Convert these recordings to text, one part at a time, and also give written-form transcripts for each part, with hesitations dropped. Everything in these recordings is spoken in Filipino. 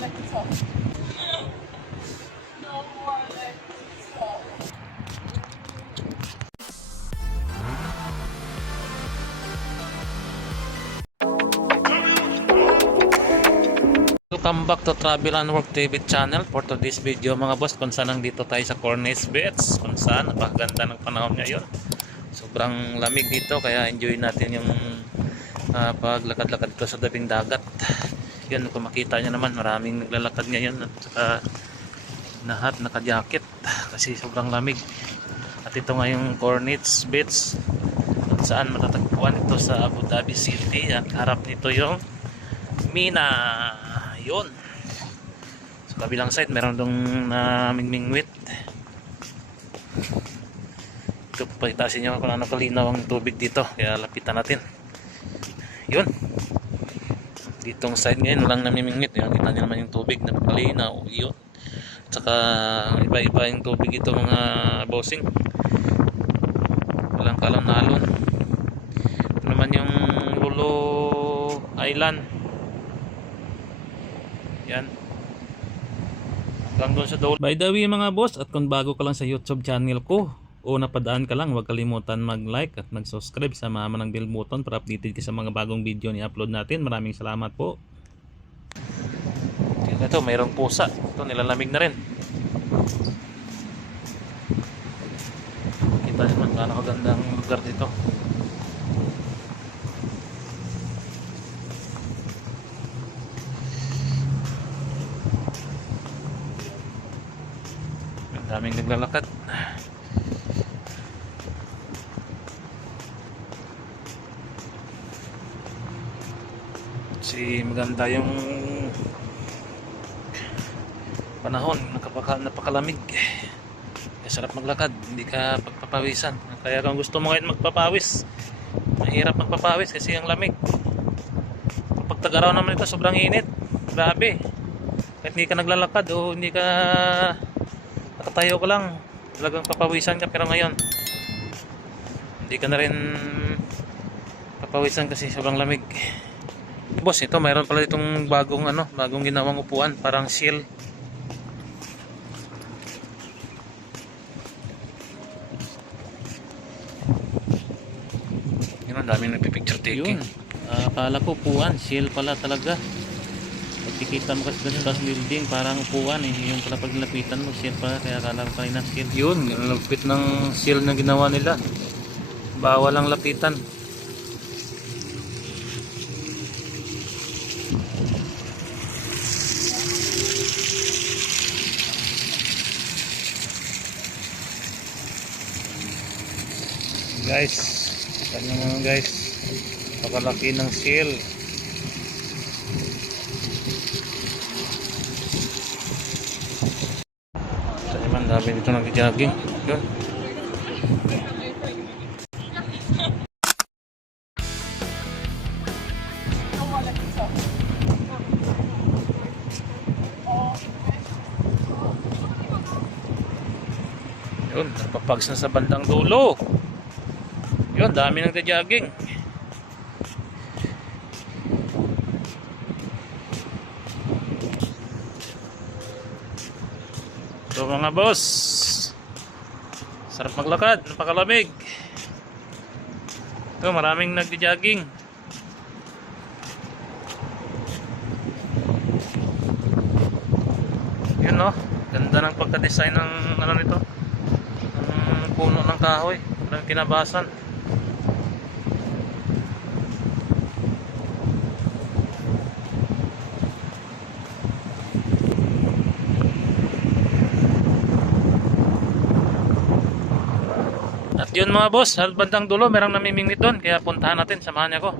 like to talk. No more like to talk. Welcome back to Travel and Work TV channel. For today's video mga boss, kung saan nandito tayo sa Cornice Beach, kung saan napakaganda ng panahon ngayon. Sobrang lamig dito kaya enjoy natin yung paglakad-lakad dito sa tabing dagat. Yan, kung makita nyo naman, maraming naglalakad ngayon at saka lahat naka-jacket kasi sobrang lamig. At ito nga yung Cornice Beach, kung saan matatagpuan ito sa Abu Dhabi City. At harap nito yung Mina. Yun. Sa kabilang side meron dong mingwit. Ito, pagitasin nyo kung ano kalinaw ang tubig dito, kaya lapitan natin. Yun. Ditong side ngayon walang namimingwit. Yan, kita nyo naman yung tubig na kalinaw. Yun. At saka iba-iba yung tubig ito mga bossing. Walang kalang nalon. Ito naman yung Lulu Island. Yan. Hanggang doon sa dulo. By the way mga boss, at kung bago ka lang sa YouTube channel ko o napadaan ka lang, huwag kalimutan mag-like at mag-subscribe sa mama ng bell button para updated ka sa mga bagong video ni upload natin. Maraming salamat po. Ito, mayroong pusa. Ito, nilalamig na rin. Kita nyo naman, gaano kagandang lugar dito. Daming naglalakad. Maganda yung panahon, napakalamig. Sarap maglakad, hindi ka pagpapawisan. Kaya kung gusto mo ngayon magpapawis, mahirap magpapawis kasi ang lamig. Kapag tag-araw naman ito, sobrang init. Grabe. Kahit hindi ka naglalakad o hindi ka nakatayo ka lang, talagang papawisan ka. Pero ngayon hindi ka na rin papawisan kasi sobrang lamig. Boss, ito mayroon pala itong bagong ginawang upuan, parang shield. Yun, ang daming nagpipicture taking. Akala ko upuan, shield pala talaga. Pagkikita mo kasi sa building, parang upuan eh. Yung pala pag nilapitan mo, shield pala. Kaya akala ko kanina shield. Yun, lapit ng shield na ginawa nila. Bawal ang lapitan. Guys, kita nyo mga guys, napakalaki ng shield. Dami dito nag-jogging. Yun. Yun, napapags na sa bandang dulo. Yun, dami nag-jogging. So mga boss, sarap maglakad, napakalamig. Ito, maraming nagja-jogging. Yun no, ganda ng pagka-design ng ano nito, ng puno ng kahoy, ng kinabasan. At yun mga boss, sa bandang dulo merong namimingwit doon, kaya puntahan natin, samahan niyo ako.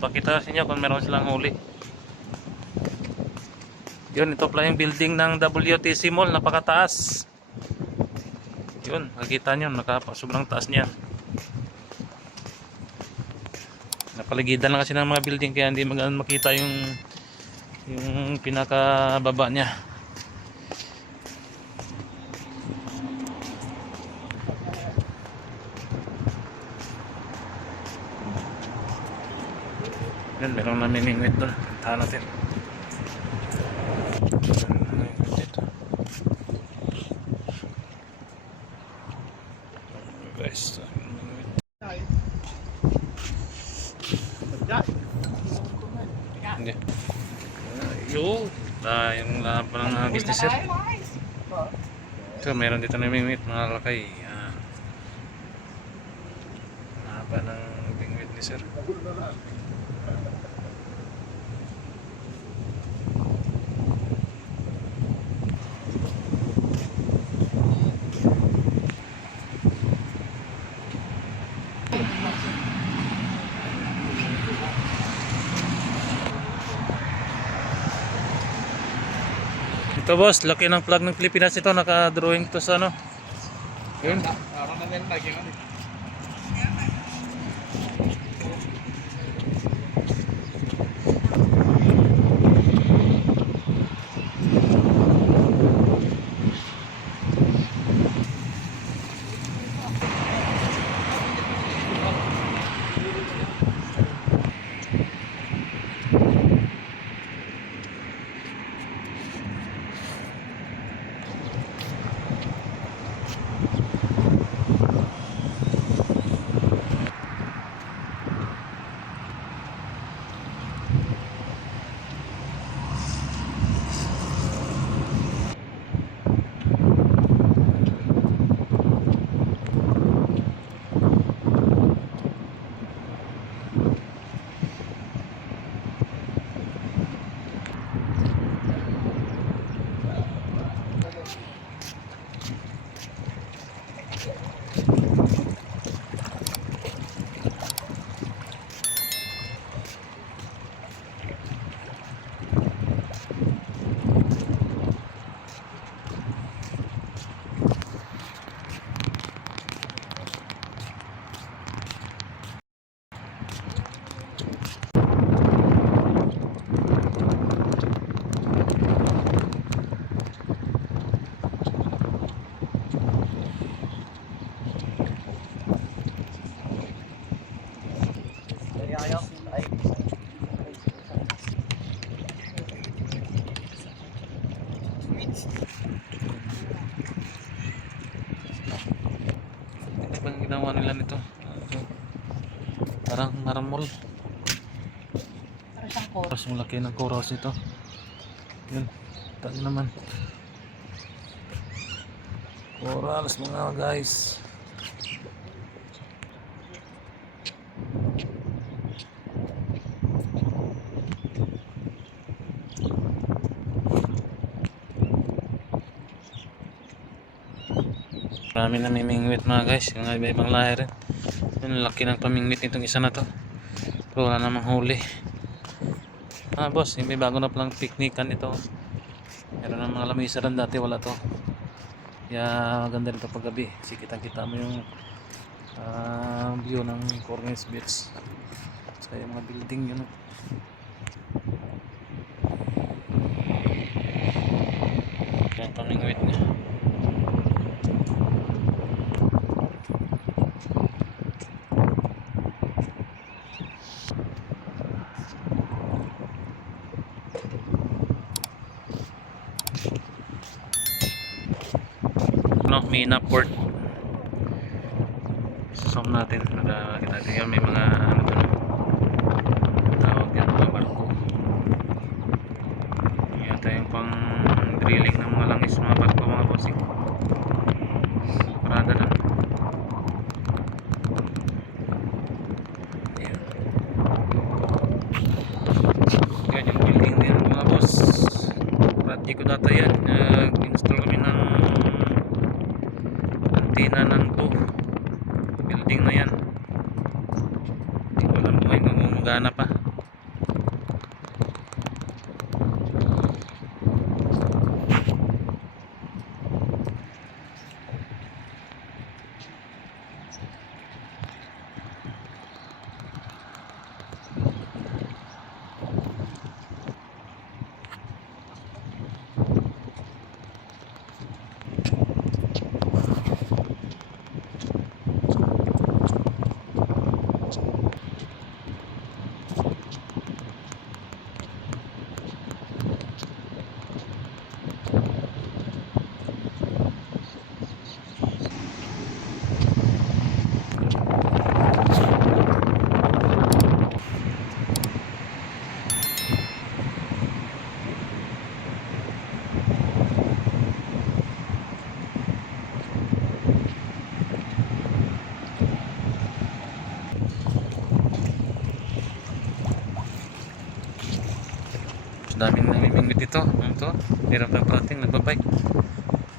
Pakita sa inyo kung meron silang huli. Yun, ito pala yung building ng WTC Mall, napakataas. Yun, makikita nyo, sobrang taas niya. Napaligidan lang kasi ng mga building, kaya hindi makita yung pinakababa niya. Yan, merong namimingwit doon. Puntahan natin. Dito. Guys, hindi. Yung laban ng business sir. So, meron dito na mimit mga lakay. Laban ng bingwit ni sir. Ito boss, laki ng flag ng Pilipinas ito, naka-drawing to sa ano. Yun. Ano bang ginawa nila nito? Parang maramol. Mas malaki ng chorus ito. Yun, tag naman. Corals mga guys. Marami na mimingwit mga guys, yung iba-ibang lahi rin. Yung laki ng pamingwit nitong isa na to. Pero wala namang huli. Boss, yung may bago na palang piknikan ito. Meron ng mga lamisa rin dati, wala to. Kaya maganda rin pag gabi. Kasi kita mo yung view ng Cornice Beach. Saka yung mga building yun. Yung pamingwit niya. Mina Port. Susum natin. Nakakita natin yun. May mga ano doon. Tawag yan mga barko. Yata yung pang drilling ng mga langis mga barko mga bossing. Parada lang. Ayan. Yan yung building din mga boss. Project ko data yan. Install kami ng antenna ng 2 building na yan. Hindi ko alam kung gumagana pa. Mas daming namimingwit dito. Ano to? Hirap na parating, nagbabike.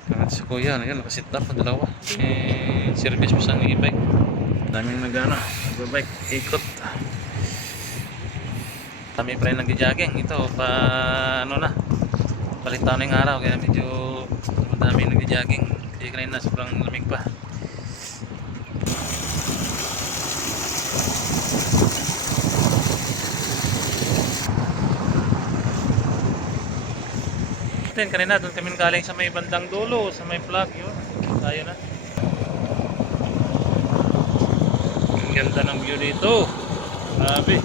Kahit si kuya, ano yun, nakasit up ang dalawa. Service pa sa e-bike. Daming nagana, nagbabike, ikot. Kami pa rin nag-jogging. Ito, ano na, palitaw na yung araw. Kaya medyo madami nag-jogging. Kasi kanina sobrang lamig pa. Then kanina doon kami galing sa may bandang dulo, sa may flag yun. Tayo na. Ang ganda ng view dito. Grabe.